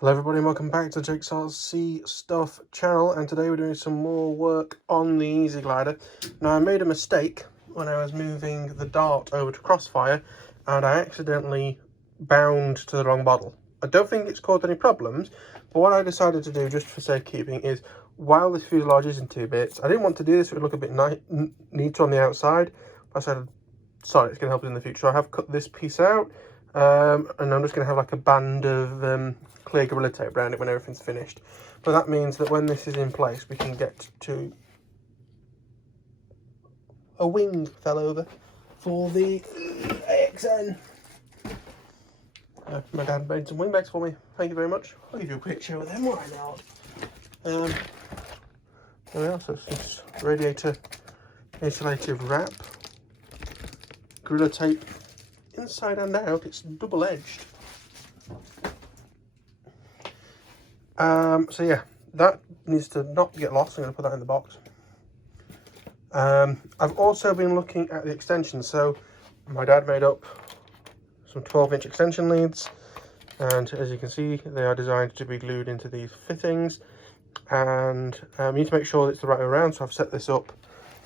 Hello everybody and welcome back to Jigsaw's Sea Stuff channel, and today we're doing some more work on the EasyGlider. Now I made a mistake when I was moving the dart over to Crossfire and I accidentally bound to the wrong model. I don't think it's caused any problems, but what I decided to do just for safekeeping is, while this fuselage is in two bits, I didn't want to do this, it would look a bit neater on the outside, but I said, sorry, it's going to help us in the future. So I have cut this piece out, and I'm just going to have like a band of clear Gorilla Tape around it when everything's finished. But that means that when this is in place, we can get to... A wing fell over for the AXN. My dad made some wing bags for me. Thank you very much. I'll give you a picture of them, why not? There we are, so some radiator insulative wrap. Gorilla Tape inside and out, it's double-edged. So yeah, that needs to not get lost. I'm going to put that in the box. I've also been looking at the extensions. So my dad made up some 12-inch extension leads, and as you can see, they are designed to be glued into these fittings, and you need to make sure that it's the right way around. So I've set this up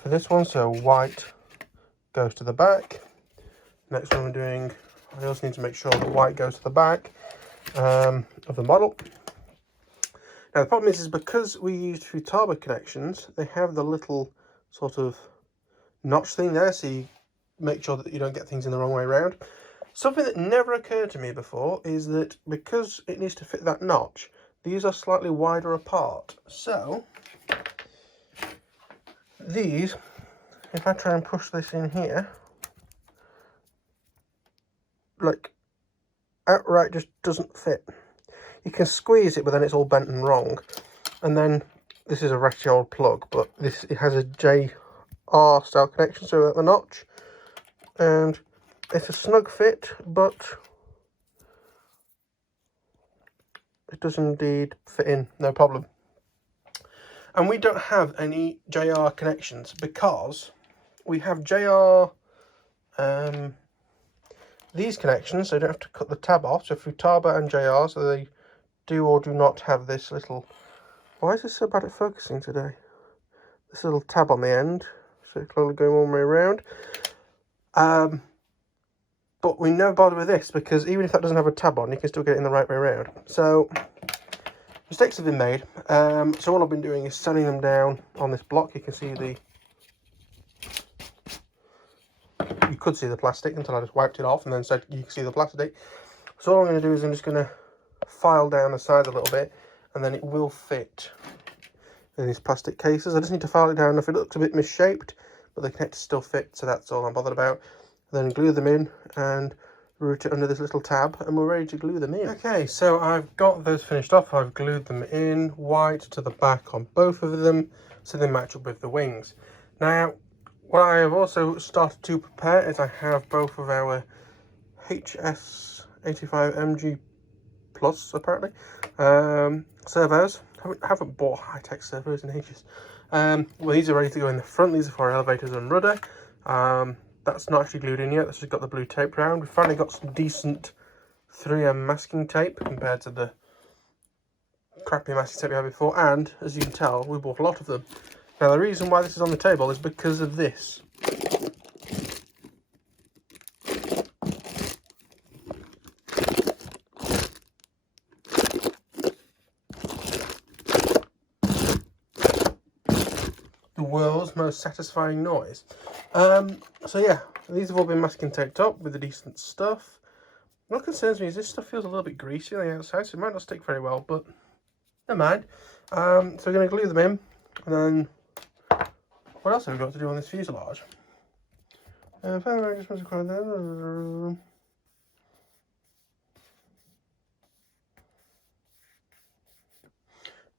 for this one, so white goes to the back. Next one I'm doing, I also need to make sure that white goes to the back of the model. Now the problem is because we used Futaba connections, they have the little sort of notch thing there, so you make sure that you don't get things in the wrong way around. Something that never occurred to me before is that because it needs to fit that notch, these are slightly wider apart. So these, if I try and push this in here, like outright just doesn't fit. You can squeeze it, but then it's all bent and wrong. And then this is a ratty old plug, but it has a JR style connection, so at the notch, and it's a snug fit, but it does indeed fit in, no problem. And we don't have any JR connections because we have JR these connections, so you don't have to cut the tab off. So Futaba and JR, so they do or do not have this little... Why is this so bad at focusing today? This little tab on the end, so it's slowly going one way around. But we never bother with this because even if that doesn't have a tab on, you can still get it in the right way around. So mistakes have been made. So all I've been doing is sanding them down on this block. You can see you could see the plastic until I just wiped it off and then said you can see the plastic. So all I'm going to do is I'm just going to file down the sides a little bit, and then it will fit in these plastic cases. I just need to file it down if it looks a bit misshaped, but the connectors still fit, so that's all I'm bothered about. Then glue them in and route it under this little tab, and we're ready to glue them in. Okay, so I've got those finished off. I've glued them in, white to the back on both of them, so they match up with the wings. Now, what I have also started to prepare is I have both of our HS85MG Plus, apparently, servos. Haven't bought high-tech servos in ages. Well, these are ready to go in the front. These are for elevators and rudder. That's not actually glued in yet. That's just got the blue tape around. We've finally got some decent 3M masking tape compared to the crappy masking tape we had before. And, as you can tell, we bought a lot of them. Now, the reason why this is on the table is because of this. The world's most satisfying noise. So yeah, these have all been masking taped up with the decent stuff. What concerns me is this stuff feels a little bit greasy on the outside, so it might not stick very well, but never mind. So we're going to glue them in, and then what else have we got to do on this fuselage?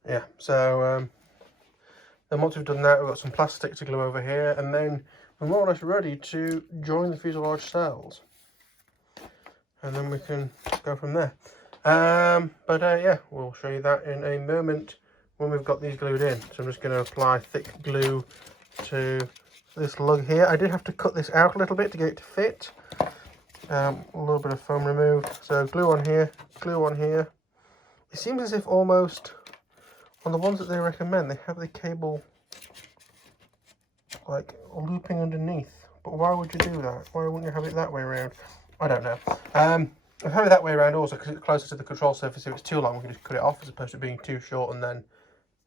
Yeah, so then once we've done that, we've got some plastic to glue over here, and then we're more or less ready to join the fuselage cells. And then we can go from there. Yeah, we'll show you that in a moment when we've got these glued in. So I'm just going to apply thick glue to this lug here. I did have to cut this out a little bit to get it to fit. A little bit of foam removed. So glue on here, it seems as if almost on the ones that they recommend, they have the cable like looping underneath. But why would you do that? Why wouldn't you have it that way around? I don't know. I have it that way around also because it's closer to the control surface. If it's too long, we can just cut it off as opposed to being too short and then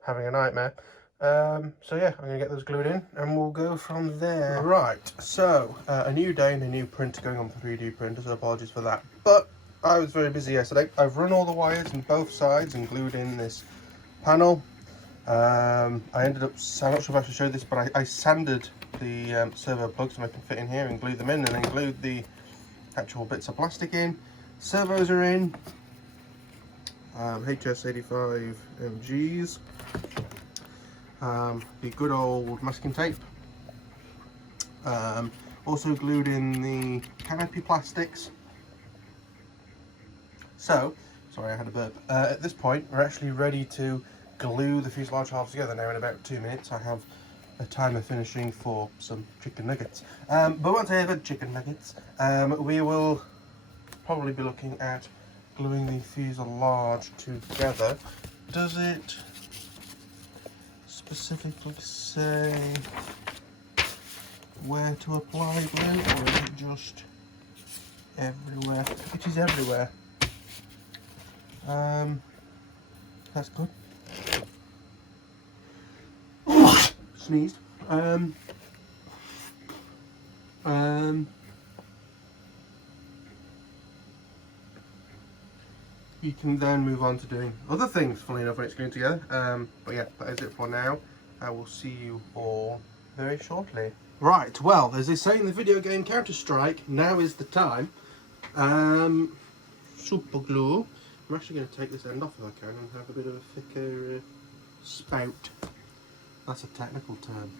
having a nightmare. So yeah, I'm going to get those glued in and we'll go from there. Right, so a new day and a new printer going on the 3D printer, so apologies for that. But I was very busy yesterday. I've run all the wires on both sides and glued in this panel. I ended up, I'm not sure if I should show this, but I sanded the servo plugs to make them fit in here and glued them in, and then glued the actual bits of plastic in. Servos are in, HS85 MGs, the good old masking tape, also glued in the canopy plastics. So, sorry I had a burp, at this point we're actually ready to glue the fuselage halves together now. In about 2 minutes I have a timer finishing for some chicken nuggets. But once I have had chicken nuggets, we will probably be looking at gluing the fuselage together. Does it specifically say where to apply glue, or is it just everywhere? It is everywhere. That's good. Sneezed. You can then move on to doing other things, funnily enough, when it's going together. But yeah, that is it for now. I will see you all very shortly. Right, well, as they say in the video game Counter-Strike, now is the time. Super glue. I'm actually going to take this end off if I can and have a bit of a thicker spout. That's a technical term.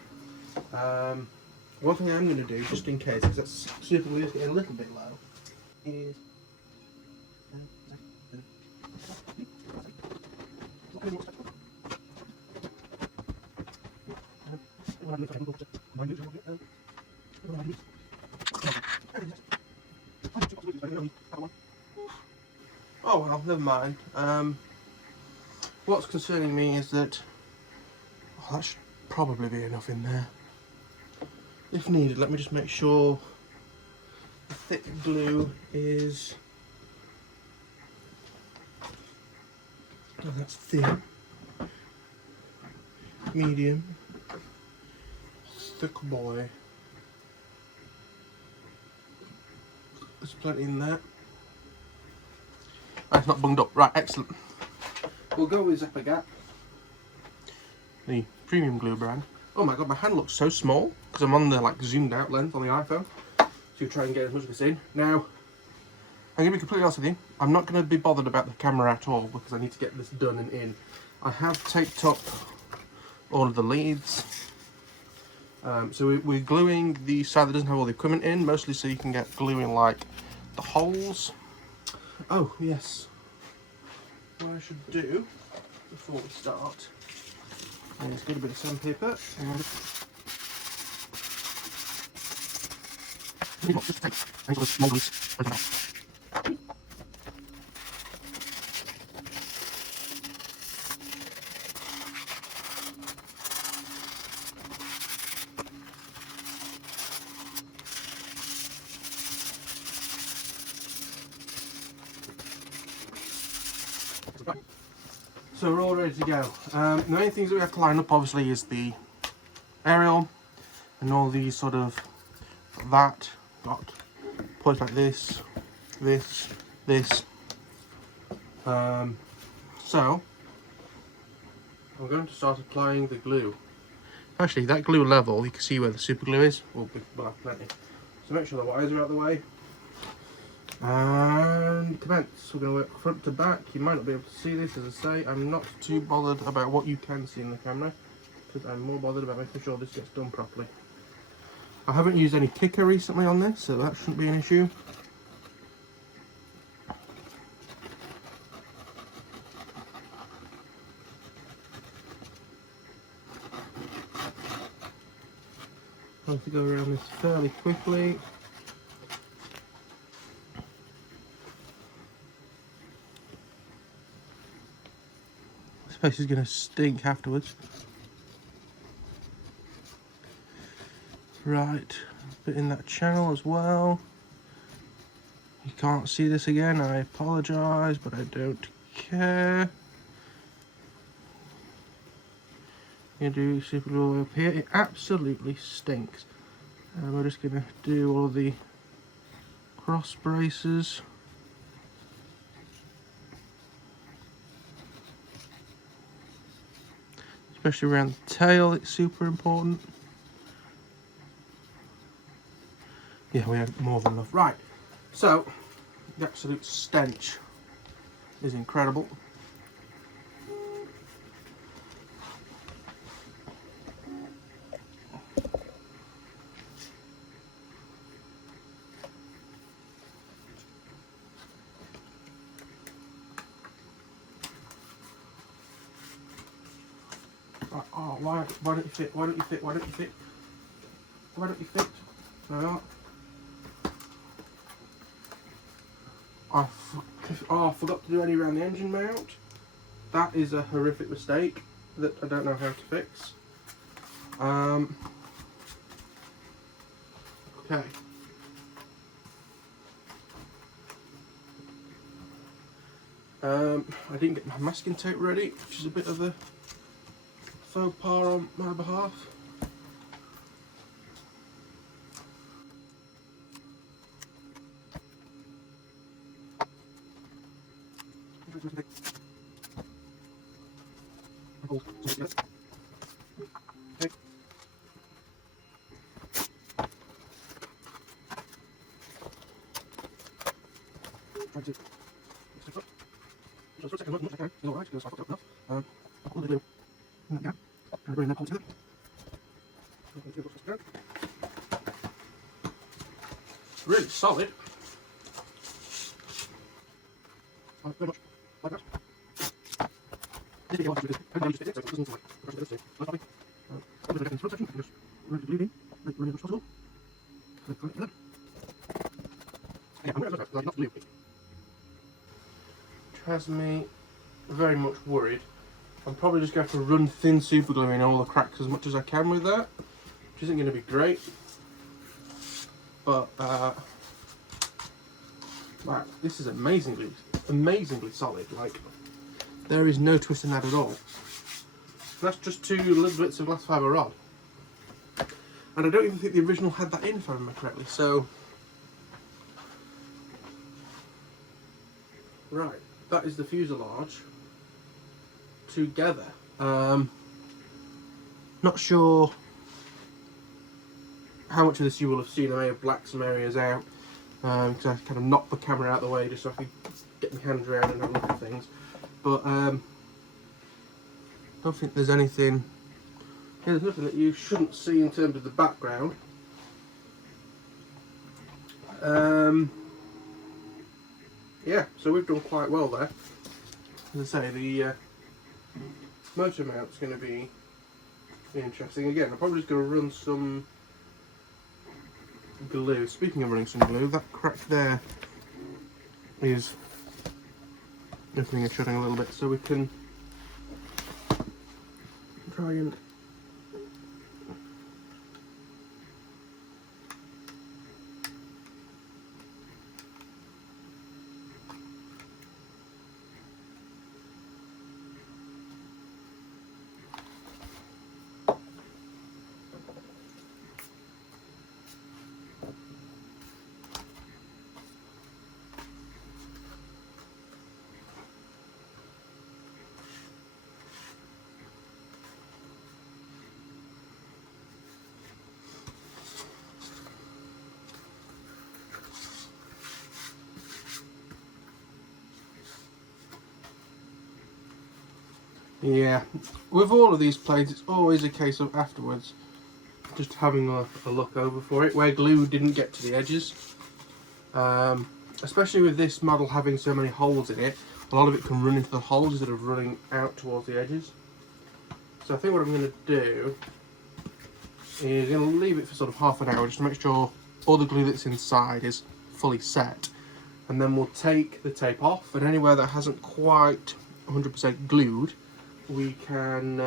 One thing I'm going to do, just in case, because that's super glue is getting a little bit low, is oh well, never mind. What's concerning me is that that should probably be enough in there. If needed, let me just make sure the thick glue is, oh, that's thin, medium, thick boy. There's plenty in there. Oh, it's not bunged up. Right, excellent. We'll go with Zepagap, the premium glue brand. Oh my god, my hand looks so small because I'm on the like zoomed out lens on the iPhone. So you try and get as much of this in. Now, I'm going to be completely honest with you. I'm not going to be bothered about the camera at all because I need to get this done and in. I have taped up all of the leads. So we're gluing the side that doesn't have all the equipment in, mostly so you can get glue in like the holes. Oh yes, what I should do before we start is get a bit of sandpaper and so we're all ready to go. The main things that we have to line up obviously is the aerial and all these sort of that got points like this. So I'm going to start applying the glue. Actually, that glue level, you can see where the super glue is. We'll have plenty. So make sure the wires are out of the way. And commence. We're going to work front to back. You might not be able to see this, as I say. I'm not too bothered about what you can see in the camera, because I'm more bothered about making sure this gets done properly. I haven't used any kicker recently on this, so that shouldn't be an issue. I have to go around this fairly quickly. This place is going to stink afterwards. Right, bit in that channel as well. You can't see this again, I apologise, but I don't care. You do super glue up here. It absolutely stinks. We're just going to do all the cross braces. Especially around the tail, it's super important. Yeah, we had more than enough. Right, so the absolute stench is incredible. Oh, why don't you fit? Why don't you fit? Why don't you fit? Why don't you fit? No. I forgot to do any around the engine mount. That is a horrific mistake that I don't know how to fix. Okay. I didn't get my masking tape ready, which is a bit of a faux pas on my behalf. Really solid. Very much like that. Has me very much worried. I'm probably just going to have to run thin super glue in all the cracks as much as I can with that, which isn't going to be great. But wow, this is amazingly solid. Like, there is no twist in that at all. That's just 2 little bits of glass fibre rod, and I don't even think the original had that in, if I remember correctly. So, right, that is the fuselage together. Not sure how much of this you will have seen. I may have blacked some areas out because I kind of knocked the camera out of the way just so I could get my hands around and have a look at things. But don't think there's anything. Yeah, there's nothing that you shouldn't see in terms of the background. Yeah, so we've done quite well there. As I say, the motor mount's going to be interesting. Again, I'm probably just going to run some glue. Speaking of running some glue, that crack there is opening and shutting a little bit, so we can try and yeah, with all of these plates, it's always a case of afterwards just having a look over for it, where glue didn't get to the edges. Especially with this model having so many holes in it, a lot of it can run into the holes instead of running out towards the edges. So I think what I'm going to do is going to leave it for sort of half an hour just to make sure all the glue that's inside is fully set. And then we'll take the tape off, and anywhere that hasn't quite 100% glued, we can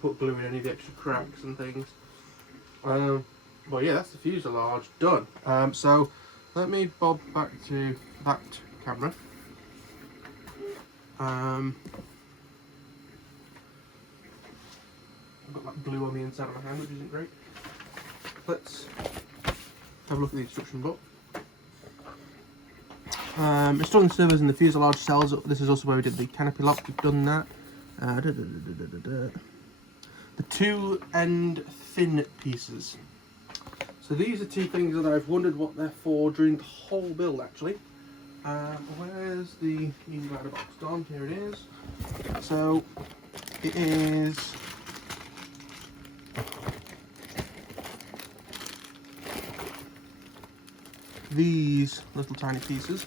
put glue in any of the extra cracks and things. But yeah, that's the fuselage done. So let me bob back to that camera. I've got that glue on the inside of my hand, which isn't great. Let's have a look at the instruction book. Installing the servos in the fuselage cells. This is also where we did the canopy lock. We've done that. The two end fin pieces. So these are two things that I've wondered what they're for during the whole build, actually. Where's the EasyGlider box gone? Here it is. So it is these little tiny pieces,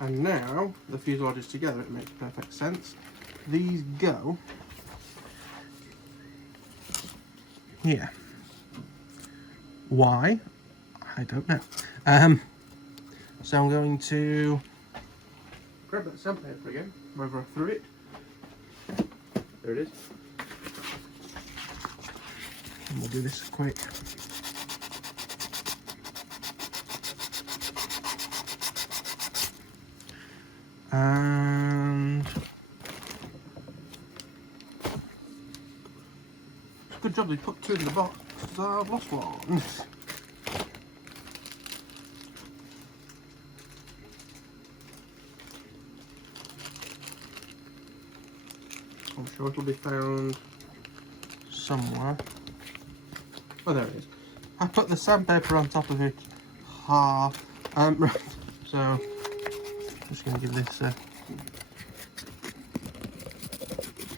and now the fuselage is together. It makes perfect sense. These go here. Why? I don't know. So I'm going to grab that sandpaper again, wherever I threw it. There it is. And we'll do this quick. And it's a good job they put two in the box, because I've lost one. I'm sure it'll be found somewhere. Oh, there it is. I put the sandpaper on top of it. Right. So I'm just going to give this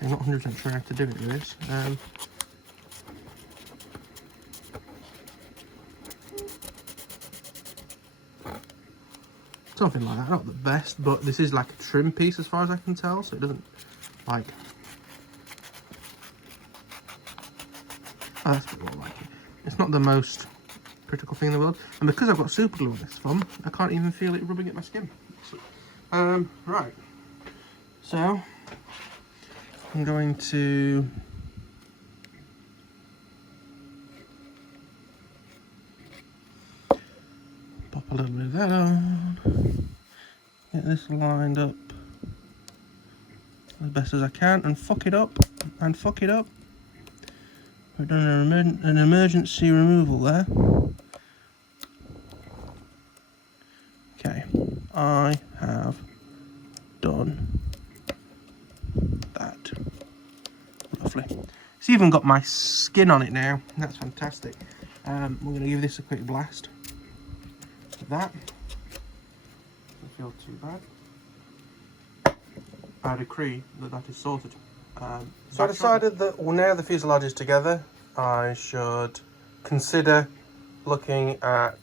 I'm not 100% sure how to do it with this. Something like that, not the best, but this is like a trim piece as far as I can tell, so it doesn't like... Oh, that's a bit more like it. It's not the most critical thing in the world, and because I've got super glue on this thumb, I can't even feel it rubbing at my skin. Right, so I'm going to pop a little bit of that on, get this lined up as best as I can, and fuck it up, We've done an emergency removal there. Okay, I have done that roughly. It's even got my skin on it now. That's fantastic. We're going to give this a quick blast. That doesn't feel too bad. I decree that that is sorted. So I decided that now the fuselage is together, I should consider looking at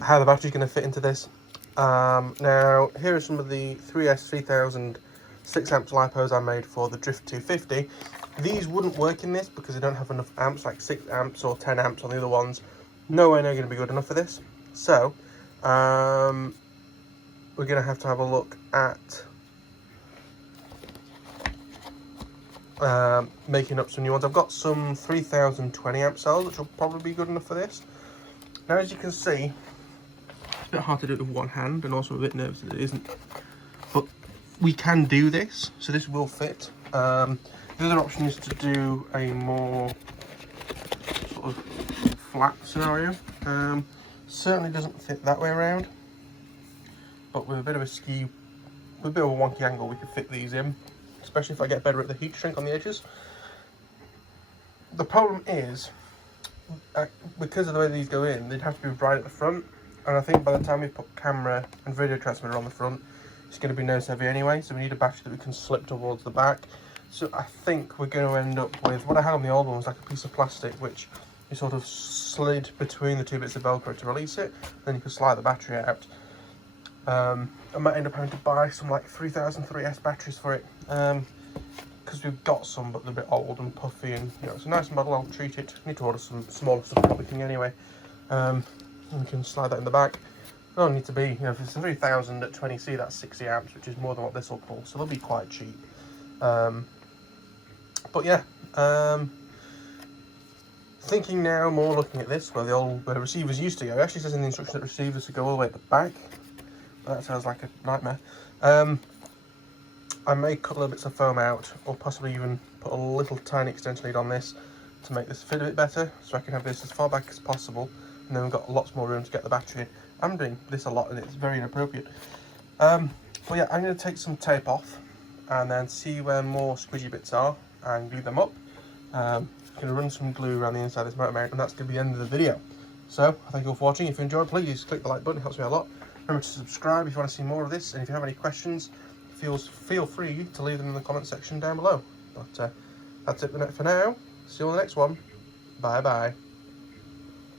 how the battery's going to fit into this. Now here are some of the 3S 3000 6 amp lipos I made for the Drift 250. These wouldn't work in this because they don't have enough amps, like 6 amps or 10 amps on the other ones. No way they're going to be good enough for this. So we're going to have a look at making up some new ones. I've got some 3020 amp cells which will probably be good enough for this. Now, as you can see, it's a bit hard to do it with one hand, and also a bit nervous that it isn't, but we can do this, so this will fit. The other option is to do a more sort of flat scenario. Certainly doesn't fit that way around, but with a bit of a skew, with a bit of a wonky angle, we could fit these in, especially if I get better at the heat shrink on the edges. The problem is, because of the way these go in, they'd have to be right at the front, and I think by the time we put camera and video transmitter on the front, it's going to be nose heavy anyway, so we need a battery that we can slip towards the back. So I think we're going to end up with, what I had on the old one was like a piece of plastic which you sort of slid between the two bits of Velcro to release it, then you can slide the battery out. I might end up having to buy some like 3003S batteries for it. because we've got some, but they're a bit old and puffy, and you know, it's a nice model. I'll treat it. I need to order some smaller stuff for everything anyway. And we can slide that in the back. They don't need to be, you know, if it's a 3000 at 20C, that's 60 amps, which is more than what this will pull, so they'll be quite cheap. But yeah, thinking now more looking at this, where the old receivers used to go. It actually says in the instruction that receivers should go all the way at the back. That sounds like a nightmare. I may cut little bits of foam out, or possibly even put a little tiny extension lead on this to make this fit a bit better, so I can have this as far back as possible, and then we've got lots more room to get the battery in. I'm doing this a lot and it's very inappropriate. But yeah, I'm going to take some tape off and then see where more squidgy bits are and glue them up. I'm going to run some glue around the inside of this motor mount, and that's going to be the end of the video. So, thank you all for watching. If you enjoyed, please click the like button, it helps me a lot. Remember to subscribe if you want to see more of this, and if you have any questions, feel free to leave them in the comment section down below. But that's it for now. See you on the next one. Bye bye.